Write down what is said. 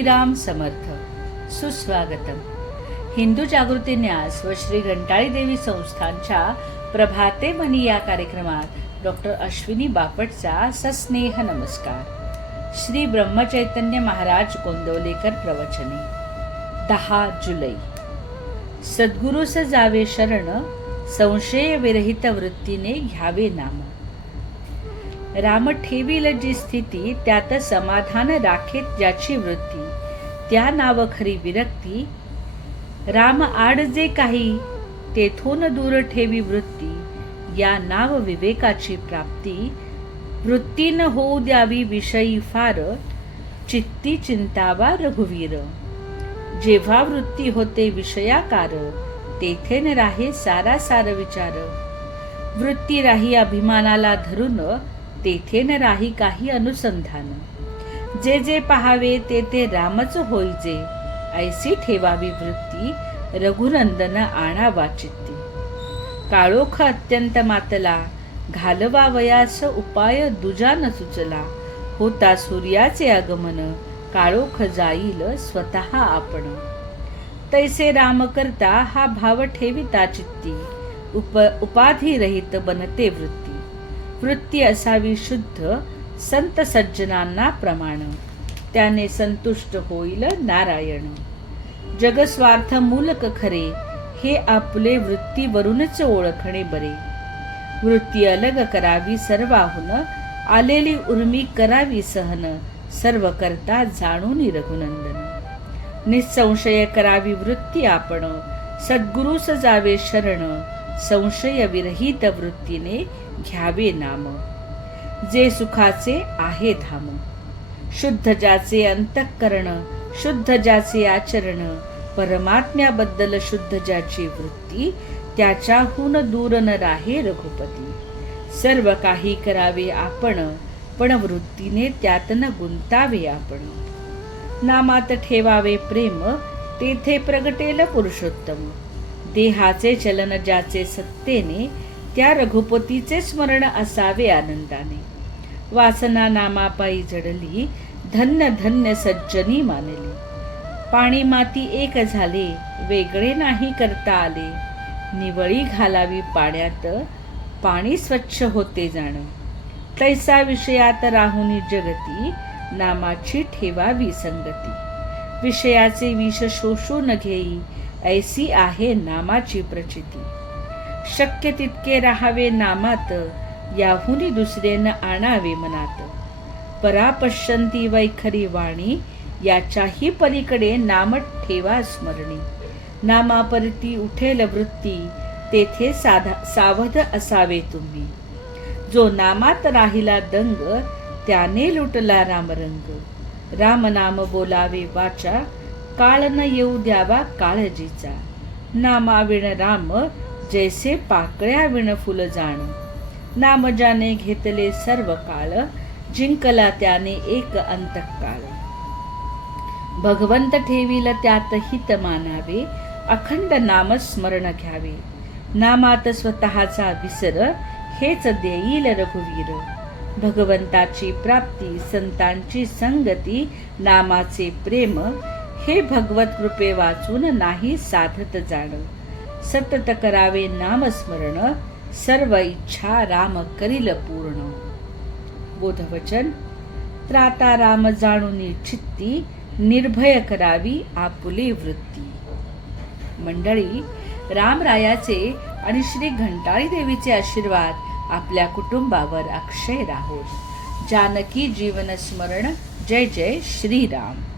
श्रीराम समर्थ. सुस्वागतम. हिंदू जागृती न्यास व श्री घंटाळी देवी संस्थानच्या प्रभाते मनी या कार्यक्रमात डॉक्टर अश्विनी बापटचा सस्नेह नमस्कार. श्री ब्रह्मचैतन्य महाराज गोंदवलेकर प्रवचने. 10 जुलै. सद्गुरुस जावे शरण, संशय विरहित वृत्तीने घ्यावे नाम. राम ठेवील जी स्थिती, त्यात समाधान राखेत ज्याची वृत्ती, त्या नाव खरी विरक्ती. राम आड जे काही, तेथून दूर ठेवी वृत्ती, या नाव विवेकाची प्राप्ती. वृत्ती न होऊ द्यावी विषयी फार, चित्ती चिंतावा रघुवीर. जेव्हा वृत्ती होते विषयाकार, तेथे न राहे सारा सार विचार. वृत्ती राही अभिमानाला धरून, तेथे न राही काही अनुसंधान. जे जे पहावे ते ते रामच होईजे, ऐसी ठेवावी वृत्ती, रघुनंदन आणावा चित्ती. काळोख अत्यंत मातला, घालवा वयास उपाय दुजा न सुचला. होता सूर्याचे आगमन, काळोख जाईल स्वतः आपण. तैसे राम करता हा भाव ठेविता चित्ती, उपाधी रहित बनते वृत्ती. वृत्ती असावी शुद्ध, संत सज्जनांना प्रमाण, त्याने संतुष्ट होईल नारायण. जगस्वार्थ मूलक खरे, हे आपले वृत्तीवरूनच ओळखणे बरे. वृत्ती अलग करावी सर्वाहून, आलेली उर्मी करावी सहन. सर्व करता जाणून रघुनंदन. निसंशय करावी वृत्ती आपण, सद्गुरूस जावे शरण. संशय विरहित वृत्तीने घ्यावे नाम. जे सुखाचे आहे धाम, शुद्ध ज्याचे अंतःकरण, शुद्ध ज्याचे आचरण. परमात्म्याबद्दल शुद्ध ज्याची वृत्ती, त्याच्याहून दूर न राहे रघुपती. सर्व काही करावे आपण, पण वृत्तीने त्यात न गुंतावे आपण. नामात ठेवावे प्रेम, तेथे प्रगटेल पुरुषोत्तम. देहाचे चलन ज्याचे सत्तेने, त्या रघुपतीचे स्मरण असावे आनंदाने. वासना नामापायी जडली, धन्य धन्य सज्जनी मानली. पाणी माती एक झाले, वेगळे नाही करता आले. निवळी घालावी पाण्यात, पाणी स्वच्छ होते जाण. तैसा विषयात राहुनी जगती, नामाची ठेवावी संगती. विषयाचे विष शोषू न घेई, ऐसी आहे नामाची प्रचिती. शक्य तितके राहावे नामात, याहुनी दुसरे न आणावे मनात. परापश्यंती वैखरी वाणी, याच्याही पलीकडे नाम ठेवा स्मरणी. नामापरती उठेल वृत्ती, तेथे सावध असावे तुम्ही. जो नामात राहिला दंग, त्याने लुटला रामरंग. राम नाम बोलावे वाचा, काळ न येऊ द्यावा काळजीचा. नामाविण राम, जैसे पाकळ्या विण फुल जाण. नाम ज्याने घेतले सर्व काळ, जिंकला त्याने एक अंतकाळ. भगवंत ठेवील त्यात हित मानावे, अखंड नाम स्मरण घ्यावे. नामात स्वतःचा विसर, हेच देईल रघुवीर. भगवंताची प्राप्ती, संतांची संगती, नामाचे प्रेम, हे भगवत कृपे वाचून नाही साधत जाण. सतत करावे नामस्मरण, सर्व इच्छा राम करील पूर्ण. बोधवचन. त्राता राम जाणूनी चित्ती, निर्भय करावी आपुली वृत्ती. मंडळी, रामरायाचे आणि श्री घंटाळी देवीचे आशीर्वाद आपल्या कुटुंबावर अक्षय राहोत. जानकी जीवन स्मरण. जय जय श्रीराम.